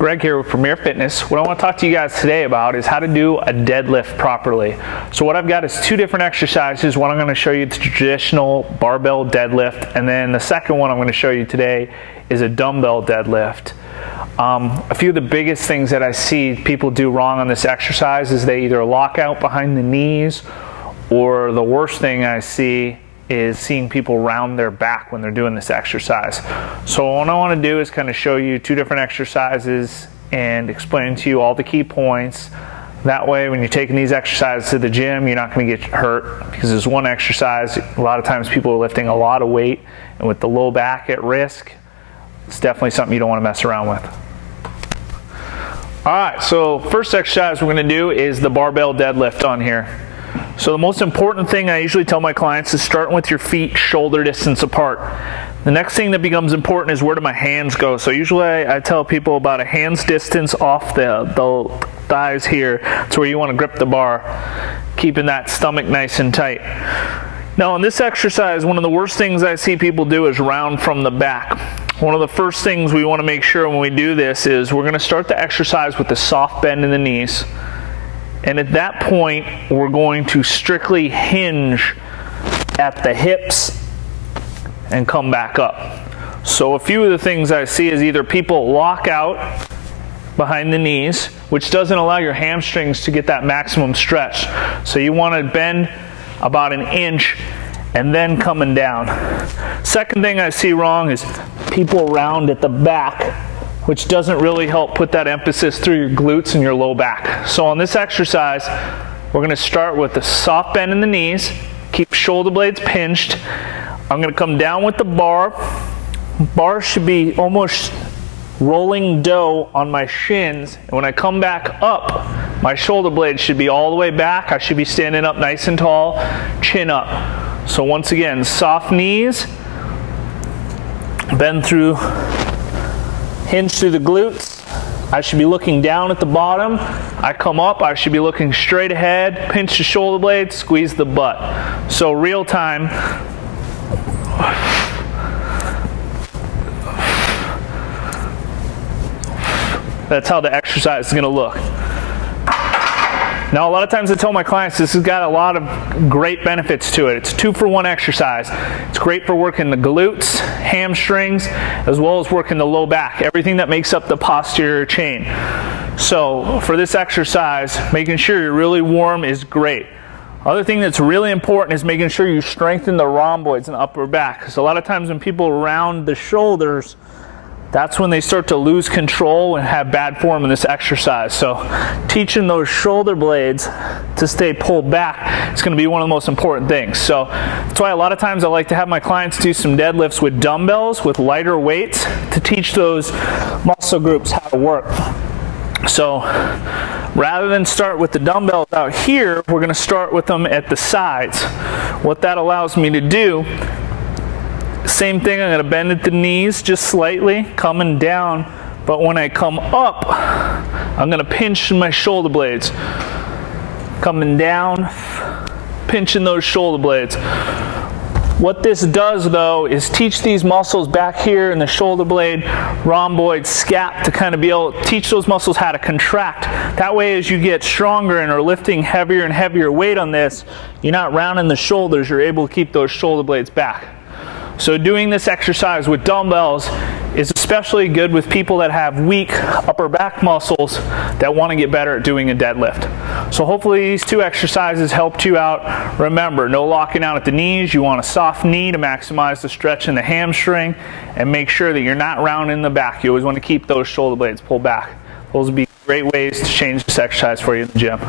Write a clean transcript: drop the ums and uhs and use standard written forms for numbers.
Greg here with Premier Fitness. What I want to talk to you guys today about is how to do a deadlift properly. So what I've got is two different exercises. One I'm going to show you the traditional barbell deadlift, and then the second one I'm going to show you today is a dumbbell deadlift. A few of the biggest things that I see people do wrong on this exercise is they either lock out behind the knees, or the worst thing I see is seeing people round their back when they're doing this exercise. So what I want to do is kind of show you two different exercises and explain to you all the key points. That way when you're taking these exercises to the gym, you're not going to get hurt, because there's one exercise, a lot of times people are lifting a lot of weight, and with the low back at risk, it's definitely something you don't want to mess around with. Alright, so first exercise we're going to do is the barbell deadlift on here. So the most important thing I usually tell my clients is starting with your feet shoulder distance apart. The next thing that becomes important is where do my hands go. So usually I tell people about a hand's distance off the thighs here. That's where you want to grip the bar, keeping that stomach nice and tight. Now in this exercise, one of the worst things I see people do is round from the back. One of the first things we want to make sure when we do this is we're going to start the exercise with a soft bend in the knees. And at that point, we're going to strictly hinge at the hips and come back up. So a few of the things I see is either people lock out behind the knees, which doesn't allow your hamstrings to get that maximum stretch. So you want to bend about an inch and then coming down. Second thing I see wrong is people round at the back, which doesn't really help put that emphasis through your glutes and your low back. So on this exercise, we're going to start with a soft bend in the knees, keep shoulder blades pinched. I'm going to come down with the bar. Bar should be almost rolling dough on my shins, and when I come back up, my shoulder blades should be all the way back. I should be standing up nice and tall, chin up. So once again, soft knees, bend through, hinge through the glutes. I should be looking down at the bottom. I come up, I should be looking straight ahead, pinch the shoulder blades, squeeze the butt. So real time. That's how the exercise is going to look. Now a lot of times I tell my clients this has got a lot of great benefits to it. It's 2-for-1 exercise. It's great for working the glutes, hamstrings, as well as working the low back, everything that makes up the posterior chain. So for this exercise, making sure you're really warm is great. Other thing that's really important is making sure you strengthen the rhomboids in the upper back. Because a lot of times when people round the shoulders, that's when they start to lose control and have bad form in this exercise. So teaching those shoulder blades to stay pulled back is going to be one of the most important things. So that's why a lot of times I like to have my clients do some deadlifts with dumbbells, with lighter weights, to teach those muscle groups how to work. So rather than start with the dumbbells out here, we're going to start with them at the sides. What that allows me to do, same thing, I'm going to bend at the knees just slightly, coming down, but when I come up, I'm going to pinch my shoulder blades. Coming down, pinching those shoulder blades. What this does though is teach these muscles back here in the shoulder blade, rhomboid, scap, to kind of be able to teach those muscles how to contract. That way as you get stronger and are lifting heavier and heavier weight on this, you're not rounding the shoulders, you're able to keep those shoulder blades back. So doing this exercise with dumbbells is especially good with people that have weak upper back muscles that want to get better at doing a deadlift. So hopefully these two exercises helped you out. Remember, no locking out at the knees. You want a soft knee to maximize the stretch in the hamstring, and make sure that you're not rounding the back. You always want to keep those shoulder blades pulled back. Those would be great ways to change this exercise for you in the gym.